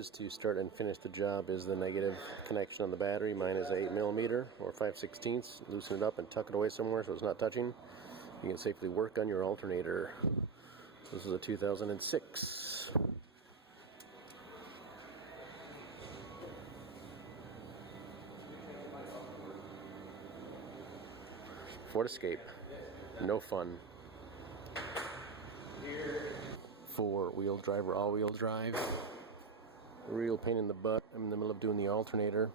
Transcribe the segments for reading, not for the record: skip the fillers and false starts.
is to start and finish the job is the negative connection on the battery. Mine is 8mm or 5/16. Loosen it up and tuck it away somewhere so it's not touching. You can safely work on your alternator. This is a 2006. Ford Escape. No fun. 4-wheel drive or all-wheel drive. Real pain in the butt. I'm in the middle of doing the alternator.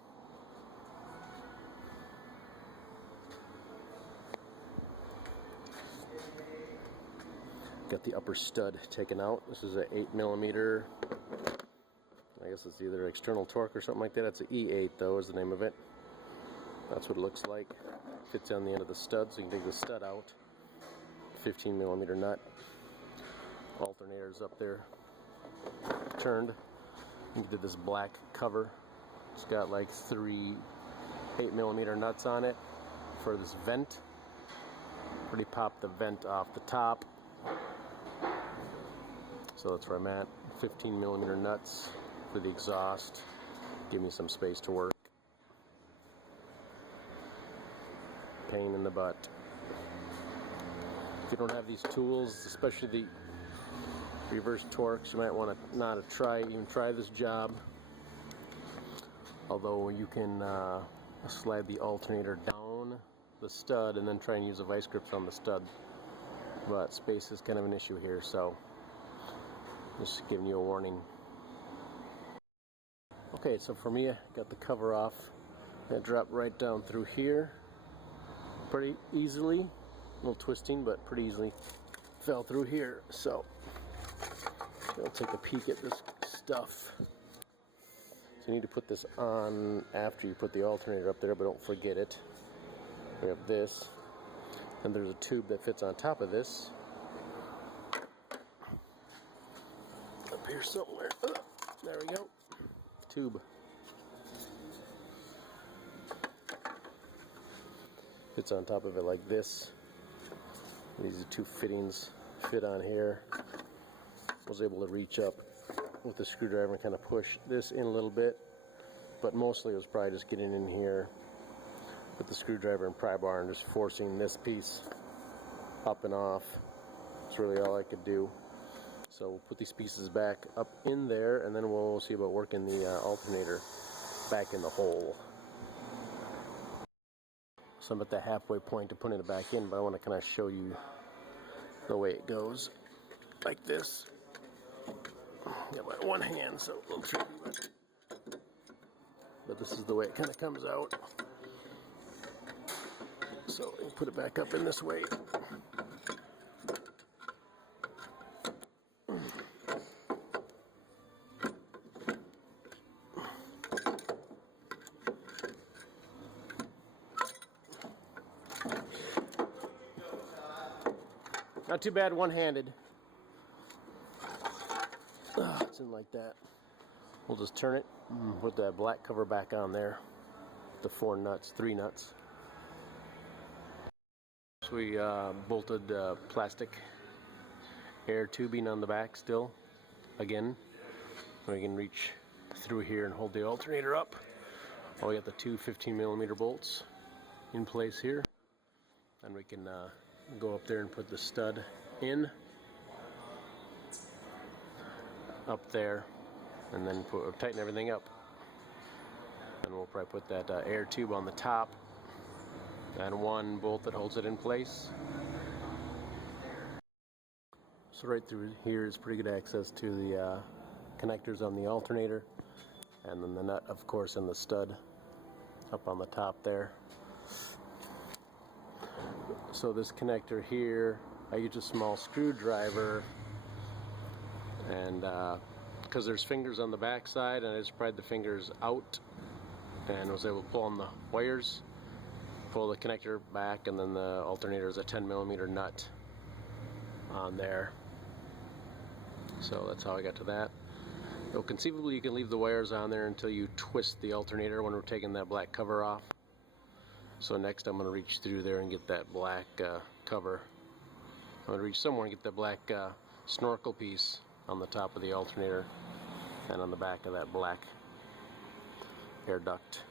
Got the upper stud taken out. This is a 8mm. I guess it's either external torque or something like that. It's an E8 though is the name of it. That's what it looks like. Fits on the end of the stud, so you can take the stud out. 15mm nut. Alternator's up there. Turned. You did this black cover. It's got like 3 8mm nuts on it for this vent. Already popped the vent off the top. So that's where I'm at. 15mm nuts for the exhaust. Give me some space to work. Pain in the butt. If you don't have these tools, especially the reverse torques, you might want to not even try this job. Although you can slide the alternator down the stud and then try and use the vice grips on the stud. But space is kind of an issue here, so just giving you a warning. Okay, so for me, I got the cover off. It dropped right down through here pretty easily. A little twisting, but pretty easily fell through here. So I'll take a peek at this stuff. So you need to put this on after you put the alternator up there, but don't forget it. We have this, and there's a tube that fits on top of this. Up here somewhere. There we go. Tube. Fits on top of it like this. These are 2 fittings fit on here. I was able to reach up with the screwdriver and kind of push this in a little bit, but mostly it was probably just getting in here with the screwdriver and pry bar and just forcing this piece up and off. That's really all I could do. So we'll put these pieces back up in there, and then we'll see about working the alternator back in the hole. So I'm at the halfway point to putting it back in, but I want to kind of show you the way it goes. Like this. Got my one hand, so a little tricky, but this is the way it kind of comes out. So you put it back up in this way. Not too bad one-handed. It's in like that. We'll just turn it and put that black cover back on there. The 3 nuts. So we bolted plastic air tubing on the back still. Again, we can reach through here and hold the alternator up. Oh, we got the 2 15mm bolts in place here. And we can go up there and put the stud in up there, and then tighten everything up. And we'll probably put that air tube on the top and 1 bolt that holds it in place. So right through here is pretty good access to the connectors on the alternator, and then the nut, of course, and the stud up on the top there. So this connector here, I use a small screwdriver, and because there's fingers on the back side, and I just pried the fingers out and was able to pull on the wires, pull the connector back, and then the alternator is a 10mm nut on there. So that's how I got to that. So conceivably you can leave the wires on there until you twist the alternator when we're taking that black cover off. So next I'm going to reach through there and get that black cover. I'm going to reach somewhere and get that black snorkel piece on the top of the alternator and on the back of that black air duct.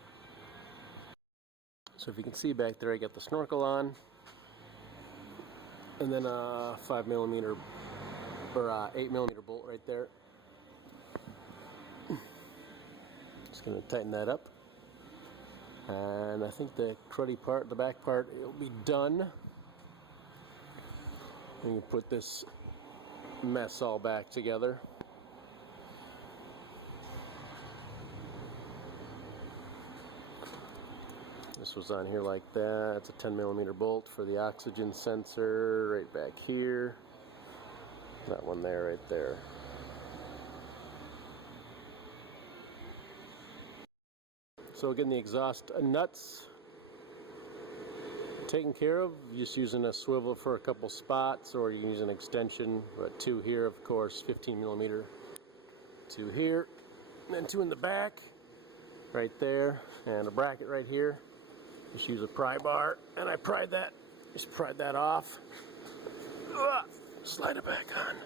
So if you can see back there, I got the snorkel on, and then a 5mm or 8mm bolt right there. Just going to tighten that up, and I think the cruddy part, the back part, it'll be done. We can put this mess all back together. This was on here like that. It's a 10mm bolt for the oxygen sensor right back here. That one there, right there. So getting the exhaust nuts taken care of, just using a swivel for a couple spots, or you can use an extension, but two here, of course, 15mm, two here, and then two in the back, right there, and a bracket right here. Just use a pry bar, and I pried that, just pried that off. Slide it back on.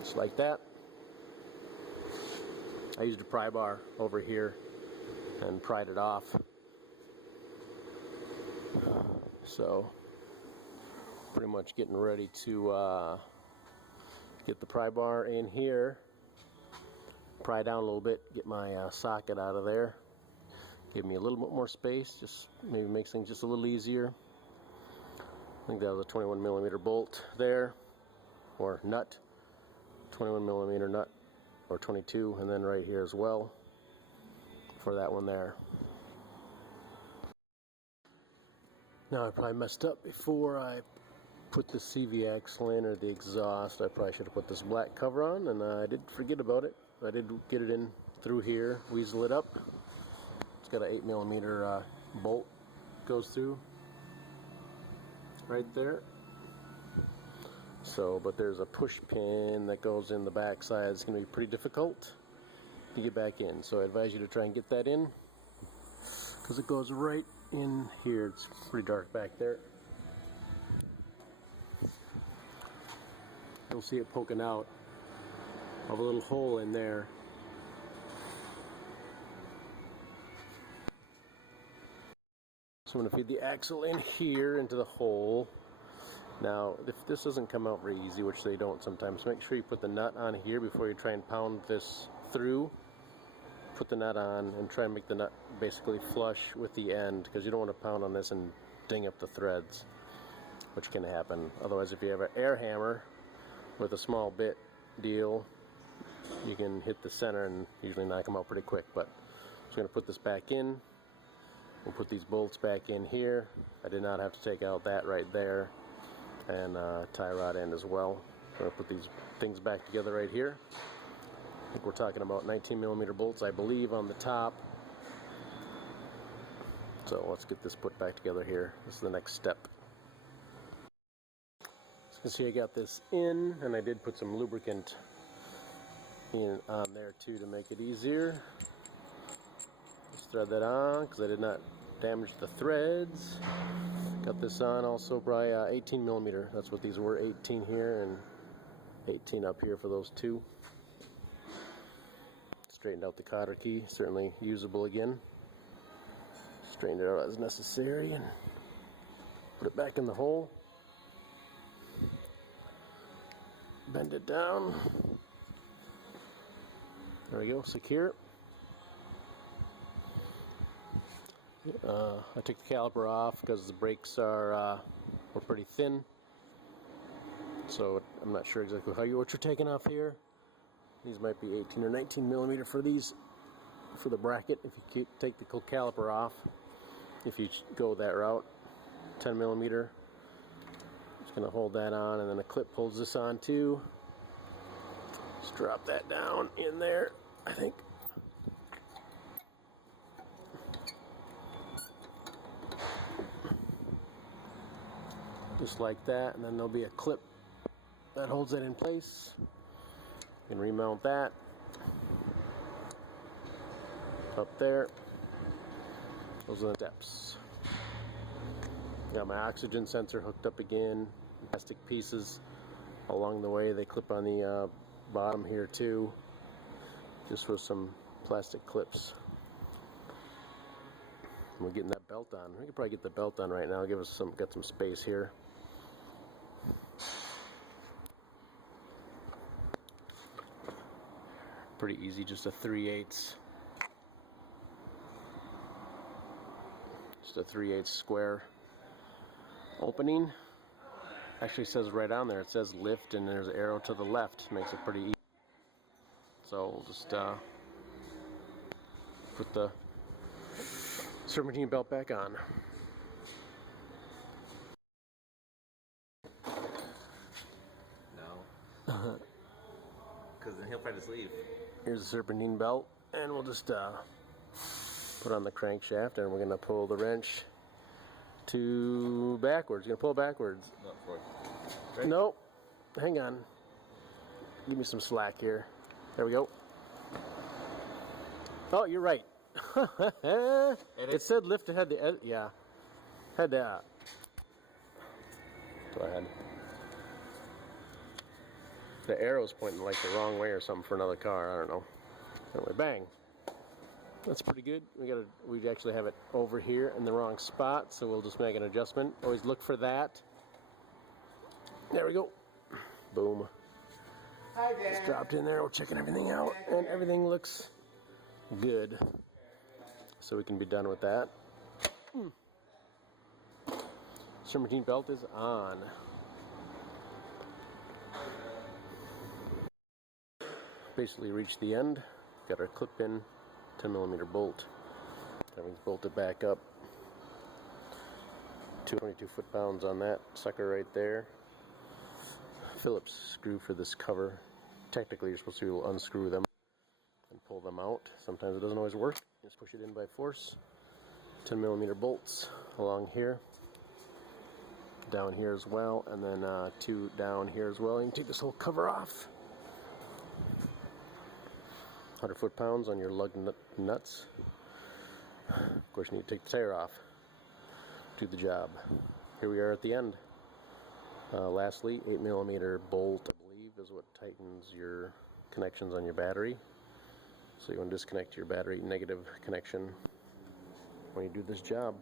Just like that. I used a pry bar over here and pried it off. So, pretty much getting ready to get the pry bar in here. Pry down a little bit, get my socket out of there. Give me a little bit more space, just maybe makes things just a little easier. I think that was a 21mm bolt there, or nut, 21mm nut, or 22, and then right here as well for that one there. Now I probably messed up before I put the CV axle in, or the exhaust. I probably should have put this black cover on, and I did forget about it. I did get it in through here, weasel it up. It's got an 8mm bolt goes through right there. So, but there's a push pin that goes in the back side. It's going to be pretty difficult to get back in. So I advise you to try and get that in, because it goes right in here. It's pretty dark back there. You'll see it poking out of a little hole in there. So I'm going to feed the axle in here into the hole. Now, if this doesn't come out very easy, which they don't sometimes, make sure you put the nut on here before you try and pound this through. Put the nut on and try and make the nut basically flush with the end, because you don't want to pound on this and ding up the threads, which can happen. Otherwise, if you have an air hammer with a small bit deal, you can hit the center and usually knock them out pretty quick. But I'm just going to put this back in. We'll put these bolts back in here. I did not have to take out that right there, and tie rod end as well. I'm going to put these things back together right here. I think we're talking about 19mm bolts, I believe, on the top. So let's get this put back together here. This is the next step. As you can see, I got this in, and I did put some lubricant in on there too to make it easier. Just thread that on, because I did not damage the threads. Got this on also by 18mm. That's what these were, 18 here and 18 up here for those two. Straightened out the cotter key, certainly usable again. Straighten it out as necessary and put it back in the hole. Bend it down. There we go, secure. I took the caliper off because the brakes were pretty thin. So I'm not sure exactly what you're taking off here. These might be 18 or 19mm for these, for the bracket. If you take the caliper off, if you go that route, 10mm. Just gonna hold that on, and then a clip holds this on too. Just drop that down in there, I think. Just like that, and then there'll be a clip that holds it in place. You can remount that up there. Those are the steps. Got my oxygen sensor hooked up again. Plastic pieces along the way. They clip on the bottom here too, just with some plastic clips. We're getting that belt on. We could probably get the belt on right now. Give us got some space here. Pretty easy, just a 3/8. Just a 3/8 square opening. Actually says right on there, it says lift and there's an arrow to the left. Makes it pretty easy. So we'll just put the serpentine belt back on. No. Because then he'll probably just leave. Here's the serpentine belt, and we'll just put on the crankshaft, and we're going to pull the wrench to backwards. You're going to pull backwards. No, forward. Right. Nope. Hang on. Give me some slack here. There we go. Oh, you're right. It said lift. It had the yeah. Had that. Go ahead. The arrow's pointing like the wrong way or something for another car. I don't know. Anyway, bang. That's pretty good. We actually have it over here in the wrong spot, so we'll just make an adjustment. Always look for that. There we go. Boom. Hi, Dan. Just dropped in there. We're checking everything out, and everything looks good. So we can be done with that. Serpentine belt is on. Basically reached the end. Got our clip-in 10mm bolt. Everything's bolted back up. 22 foot-pounds on that sucker right there. Phillips screw for this cover. Technically, you're supposed to unscrew them and pull them out. Sometimes it doesn't always work. Just push it in by force. 10mm bolts along here, down here as well, and then 2 down here as well. You can take this whole cover off. 100 foot-pounds on your lug nuts. Of course, you need to take the tire off. Do the job. Here we are at the end. Lastly, 8mm bolt, I believe, is what tightens your connections on your battery. So you want to disconnect your battery negative connection when you do this job.